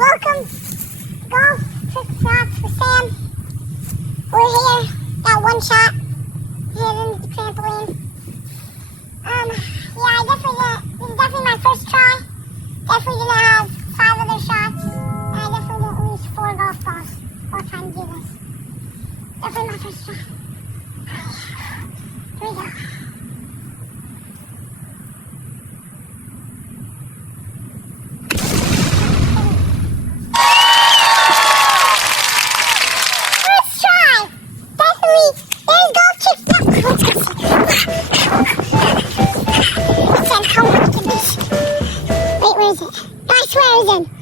Welcome, golf trick shots for Sam. We're here, got one shot, heading to the trampoline. This is definitely my first try. Definitely gonna have 5 other shots, and I definitely get at least 4 golf balls while trying to do this. Definitely my first try. Here we go. Wait, where is it? I swear it was in.